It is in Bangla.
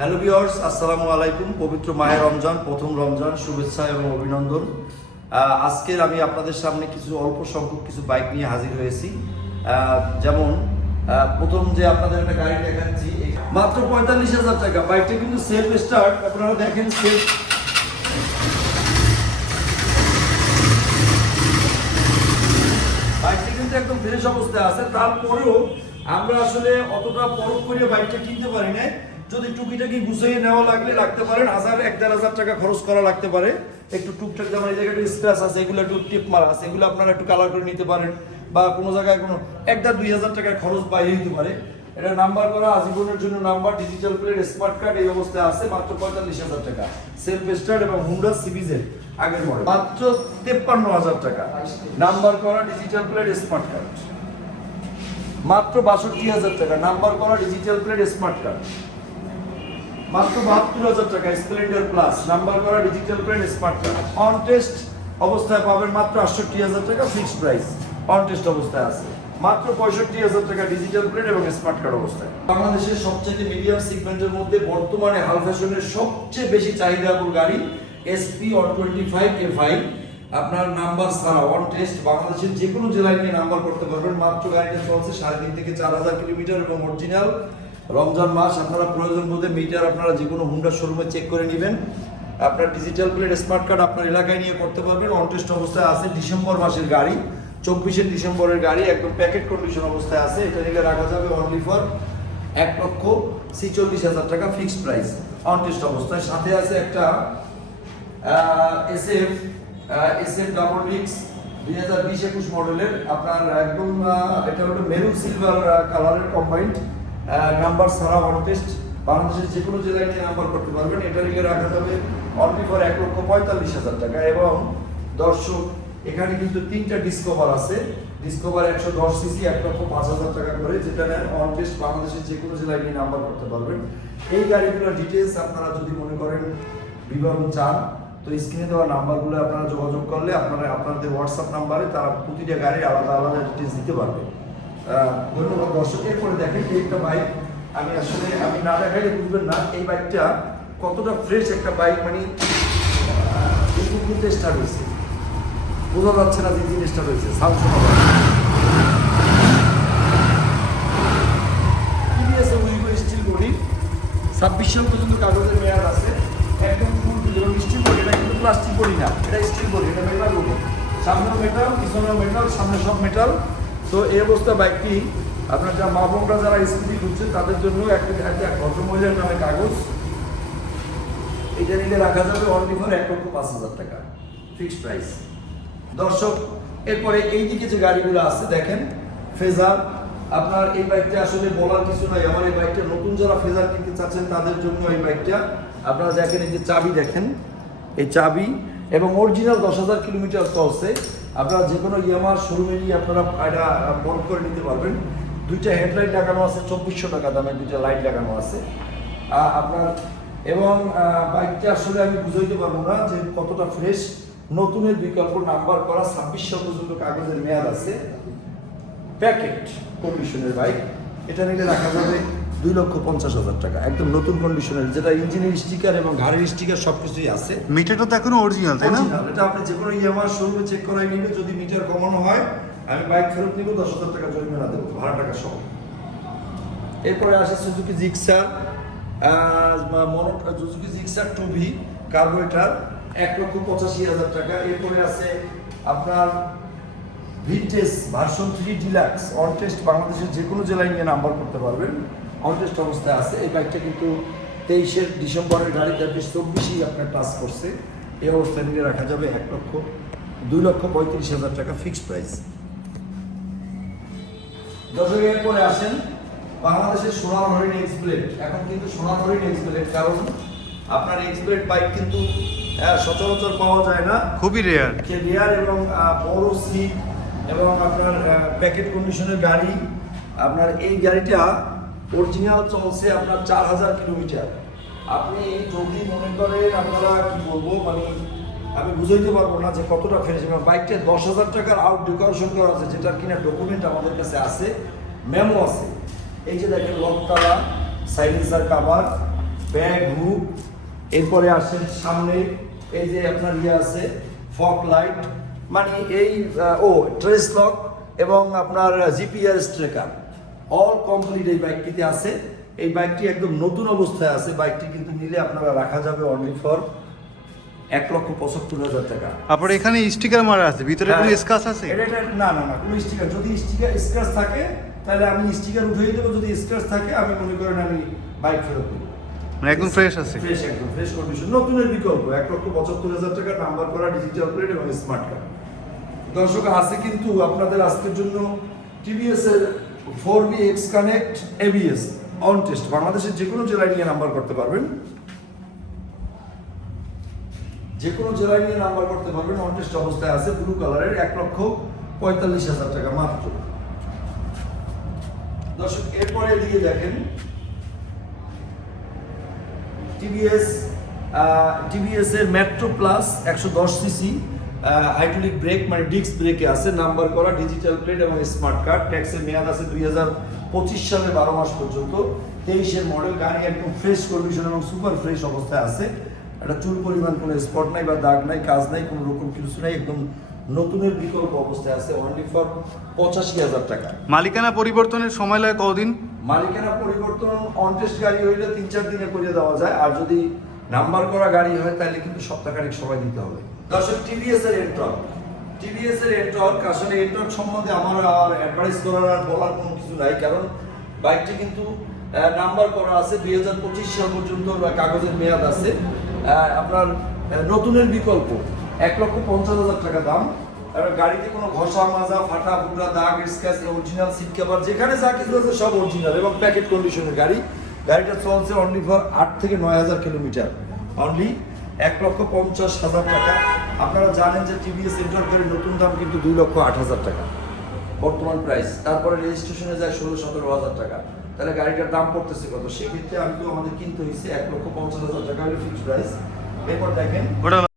হ্যালো ভিওর্স আসসালামু আলাইকুম পবিত্র মায়ের রমজান প্রথম রমজান শুভেচ্ছা এবং অভিনন্দন। আজকের আমি আপনাদের সামনে কিছু অল্প সংখ্যক কিছু বাইক নিয়ে হাজির হয়েছি। যেমন প্রথম যে আপনাদের একটা গাড়ি দেখাচ্ছি মাত্র পঁয়তাল্লিশ হাজার টাকা। বাইকটা কিন্তু সেলফ স্টার্ট আপনারা দেখেন সেলফ বাইকটা কিন্তু একদম ফ্রেশ অবস্থায় আছে। তারপরেও আমরা আসলে অতটা পরখ করে বাইকটা কিনতে পারি না যদি টুকিটাকি গুছিয়ে নেওয়া লাগলে লাগতে পারেন। হাজার, এক দেড় হাজার টাকা খরচ করা লাগতে পারে। একটু টুকটাক যেমন এই জায়গায় একটু স্ক্র্যাচ আছে, এগুলো একটু টিপ মারা আছে, এগুলো আপনারা একটু কালার করে নিতে পারেন। বা কোনো জায়গায় কোনো এক দেড়, দুই হাজার টাকার খরচ বাইরে দিতে পারে। এটা নাম্বার করা, আজীবনের জন্য number digital plate smart card এই অবস্থায় আছে, মাত্র পঁয়তাল্লিশ হাজার টাকা। সেলফ স্টার্ট এবং হুন্ডা সিবিজের আগের মডেল মাত্র তেপ্পান্ন হাজার টাকা। নাম্বার করা ডিজিটাল প্লেট স্মার্ট কার্ড মাত্র বাষট্টি হাজার টাকা। নাম্বার করা ডিজিটাল প্লেট স্মার্ট কার্ড মাত্র বাহাত্তর হাজার টাকা, স্প্লেন্ডার প্লাস। নাম্বার করা ডিজিটাল স্মার্ট অন টেস্ট অবস্থায় পাবেন মাত্র আটষট্টি হাজার টাকা প্রাইস অন টেস্ট অবস্থায় আছে। মাত্র পঁয়ষট্টি হাজার টাকা ডিজিটাল এবং স্মার্ট কার্ড অবস্থায়। বাংলাদেশের সবচেয়ে মিডিয়াম সেগমেন্টের মধ্যে বর্তমানে হাল ফ্যাশনের সবচেয়ে বেশি গাড়ি SP on twenty five A five আপনার নাম্বার ছাড়া টেস্ট বাংলাদেশের যে কোনো জেলায় নিয়ে নাম্বার করতে পারবেন। মাত্র গাড়িটা চলছে সাড়ে তিন থেকে চার হাজার কিলোমিটার এবং অরিজিনাল রমজান মাস, আপনারা প্রয়োজন বোধে মিটার আপনারা যে কোনো হুন্ডা শোরুমে চেক করে নেবেন। আপনার ডিজিটাল প্লেট স্মার্ট কার্ড আপনার এলাকায় নিয়ে করতে পারবেন। অন টেস্ট অবস্থায় আছে ডিসেম্বর মাসের গাড়ি, চব্বিশে ডিসেম্বরের গাড়ি, একদম প্যাকেট কন্ডিশন অবস্থায় আছে। এটা নিলে রাখা যাবে অনলি ফর এক লক্ষ ছিচল্লিশ হাজার টাকা ফিক্সড প্রাইস অন টেস্ট অবস্থায়। সাথে আছে একটা এসএফ এসএফ ডাবল ডিক্স দুই হাজার বিশ একুশ মডেলের আপনার একদম এটা হলো মেরুন সিলভার কালারের কম্বাইন্ড নাম্বার ছাড়া অন টেস্ট বাংলাদেশের যে কোনো জেলায় নিয়ে নাম্বার করতে পারবেন। এটা লিখে রাখা যাবে অনলি ফর এক লক্ষ পঁয়তাল্লিশ হাজার টাকা। এবং দর্শক এখানে কিন্তু তিনটা ডিসকভার আছে। ডিসকভার একশো দশ সিসি এক লক্ষ পাঁচ হাজার টাকা করে যেটা নেন অন টেস্ট বাংলাদেশের যে কোনো জেলায় নিয়ে নাম্বার করতে পারবেন। এই গাড়িগুলোর ডিটেলস আপনারা যদি মনে করেন বিবরণ চান তো স্ক্রিনে দেওয়া নাম্বারগুলো আপনারা যোগাযোগ করলে আপনারা আপনাদের হোয়াটসঅ্যাপ নাম্বারে তারা প্রতিটা গাড়ির আলাদা আলাদা ডিটেলস দিতে পারবে। আহ, ধন্যবাদ দর্শক। এরপরে দেখেন এই একটা বাইক আমি আসলে, আমি না দেখাইলে বুঝবেন না, এই বাইকটা কতটা ফ্রেশ একটা বাইক মানে কিন্তু স্টার্ট হয়েছে। বোঝা যাচ্ছে না যে টিভিএস উইগো স্টিল বডি ছাব্বিশ পর্যন্ত কাগজের মেয়াদ আছে। একদম যেমন স্টিল বডি এটা কিন্তু প্লাস্টিক বডি না, এটা স্টিল বডি এটা মেটাল বডি সামনেও মেটাল পিছনেও মেটাল সামনে সব মেটাল তো এই অবস্থা বাইকটি আপনার যা মা বোনরা যারা স্কুটি ঘুরছে তাদের জন্য একটা ভদ্রমহিলার নামে কাগজ। এটা নিলে রাখা যাবে অনলি ফর এক লক্ষ পাঁচ হাজার টাকা ফিক্সড প্রাইস দর্শক, এরপরে এই দিকে যে গাড়িগুলো আছে, দেখেন, ফেজার। আপনার এই বাইকটা আসলে বলার কিছু নাই। আমার এই বাইকটা নতুন যারা ফেজার কিনতে চাচ্ছেন, তাদের জন্য এই বাইকটা আপনারা দেখেন এই যে চাবি, দেখেন। এই চাবি এবং অরিজিনাল দশ হাজার কিলোমিটার চলছে। আপনারা যে কোনো ইয়ামার শোরুমে নিয়ে আপনারা এটা বন্ধ করে নিতে পারবেন। দুইটা হেডলাইট লাগানো আছে, চব্বিশশো টাকা দামের দুইটা লাইট লাগানো আছে। আপনার, এবং বাইকটা আসলে আমি বুঝাইতে পারব না যে কতটা ফ্রেশ নতুনের বিকল্প নাম্বার করা ছাব্বিশশো পর্যন্ত কাগজের মেয়াদ আছে। প্যাকেট কন্ডিশনের বাইক এটা নিলে রাখা যাবে দুই লক্ষ পঞ্চাশ হাজার টাকা। একদম নতুন কন্ডিশনের যেটা ইঞ্জিনের স্টিকার এবং গাড়ির স্টিকার সব কিছুই আছে মিটারটা তো এখনও অরিজিনাল তাই না? এটা আপনি যে কোনো ইএমআর শোরুমে চেক করাই নিবে যদি মিটার কমানো হয় আমি বাইক ফেরত নিব দশ হাজার টাকা জরিমানা দেবো ভাড়া টাকা সহ। এরপরে আসে Suzuki Gixxer Suzuki Gixxer two V carburettor এক লক্ষ পঁচাশি হাজার টাকা। এরপরে আছে আপনার vintage version three deluxe on test বাংলাদেশের যে কোনো জেলায় নিয়ে নাম্বার করতে পারবেন। অন টেস্ট অবস্থায় আছে। এই বাইকটা কিন্তু তেইশের ডিসেম্বরের গাড়িতে আপনি চব্বিশই আপনার টাচ করছে। এই অবস্থায় নিয়ে রাখা যাবে এক লক্ষ দুই লক্ষ পঁয়ত্রিশ হাজার টাকা ফিক্সড প্রাইস দর্শক এরপরে আসেন বাংলাদেশের সোনার হরিণ এক্সপ্লেট এখন কিন্তু সোনার হরিণ এক্সপ্লেট কারণ আপনার এক্সপ্লেট বাইক কিন্তু সচরাচর পাওয়া যায় না। খুবই রেয়ার কেরিয়ার এবং বড় সিট এবং আপনার প্যাকেট কন্ডিশনের গাড়ি। আপনার এই গাড়িটা অরিজিনাল চলছে আপনার চার হাজার কিলোমিটার। আপনি যদি মনে করেন আপনারা কি বলব মানে আমি বুঝাইতে পারব না যে কতটা ফ্রেশ এবং বাইকটা দশ হাজার টাকার আউট ডেকোরেশন করা আছে, যেটার কিনা ডকুমেন্ট আমাদের কাছে আছে মেমো আছে। এই যে দেখেন লকতালা সাইলেন্সার কাভার ব্যাগ হুক এরপরে আসেন সামনে, এই যে আপনার ইয়ে আছে ফক লাইট মানে এই ও ট্রেস লক এবং আপনার জিপিআর ট্রেকার অল কমপ্লিট এই বাইকটিতে আছে। এই বাইকটি একদম নতুন অবস্থায় আছে। বাইকটি কিন্তু নিলে আপনারা রাখা যাবে অনলি ফর এক লক্ষ পঁচাত্তর হাজার টাকা। আপনার এখানে স্টিকার মারা আছে। ভিতরে কোনো হ্যাঁ, স্কাচ আছে? না না না কোনো স্টিকার যদি স্টিকার স্ক্র্যাচ থাকে তাহলে আমি স্টিকার উঠিয়ে দেবো। যদি স্ক্র্যাচ থাকে আমি মনে করেন আমি বাইক ফেরত দেবো। মানে একদম ফ্রেশ আছে। ফ্রেশ একদম ফ্রেশ কন্ডিশন নতুনের বিকল্প। এক লক্ষ পঁচাত্তর হাজার টাকা নাম্বার করা ডিজিটাল প্লেট এবং স্মার্ট কার্ড দর্শক আছে কিন্তু আপনাদের আজকের জন্য টিভিএস এর four B X connect ABS on test বাংলাদেশের যে কোনো জেলায় নিয়ে নাম্বার করতে পারবেন। যে কোনো জেলায় নিয়ে নাম্বার করতে পারবেন। অন টেস্ট অবস্থায় আছে ব্লু কালারের এক লক্ষ পঁয়তাল্লিশ হাজার টাকা মাত্র। দর্শক, এরপরে দিয়ে দেখেন। টিভিএস টিভিএস এর মেট্রো প্লাস একশো দশ সিসি হাইড্রোলিক ব্রেক মানে ডিস্ক ব্রেকে আছে নাম্বার করা ডিজিটাল প্লেট এবং স্মার্ট কার্ড ট্যাক্সের মেয়াদ আছে দুই হাজার পঁচিশ সালে বারো মাস পর্যন্ত। তেইশের মডেল গাড়ি একদম ফ্রেশ কন্ডিশন এবং সুপার ফ্রেশ অবস্থায় আছে। একটা চুল পরিমাণ কোনো স্পট নাই বা দাগ নাই কাজ নাই কোনো রকম কিছু নাই একদম নতুনের বিকল্প অবস্থায় আছে অনলি ফর পঁচাশি হাজার টাকা। মালিকানা পরিবর্তনের সময় লাগে কতদিন? মালিকানা পরিবর্তন অনটেস্ট গাড়ি হইলে তিন চার দিনে করে দেওয়া যায় আর যদি নাম্বার করা গাড়ি হয় তাহলে কিন্তু সপ্তাহখানিক সময় দিতে হবে। দর্শক টিভিএস এর এন্ট্রক টিভিএস এর এন্ট্রক আসলে এন্ট্রক সম্বন্ধে আমার আর অ্যাডভাইস করার আর বলার কোনো কিছু নাই, কারণ বাইকটি কিন্তু নাম্বার করা আছে দুই হাজার পঁচিশ সাল পর্যন্ত কাগজের মেয়াদ আছে। আপনার নতুনের বিকল্প, এক লক্ষ পঞ্চাশ হাজার টাকা দাম। গাড়িতে কোনো ঘষা, মাজা, ফাটা ফুটা দাগ স্ক্র্যাচ অরিজিনাল সিট কভার যেখানে যা কিছু আছে সব অরিজিনাল এবং প্যাকেট কন্ডিশনের গাড়ি। গাড়িটা চলছে অনলি ফর আট থেকে নয় হাজার কিলোমিটার অনলি এক লক্ষ পঞ্চাশ হাজার টাকা। আপনারা জানেন যে টিভিএস এন্টার গাড়ির নতুন দাম কিন্তু দুই লক্ষ আট হাজার টাকা। বর্তমান প্রাইস তারপরে রেজিস্ট্রেশনে যায় ষোলো, সতেরো হাজার টাকা। তাহলে গাড়িটার দাম পড়তেছে কত? সেক্ষেত্রে আমি তো আমাদের কিনতে হয়েছে এক লক্ষ পঞ্চাশ হাজার টাকা ফিক্সড প্রাইস এরপর দেখেন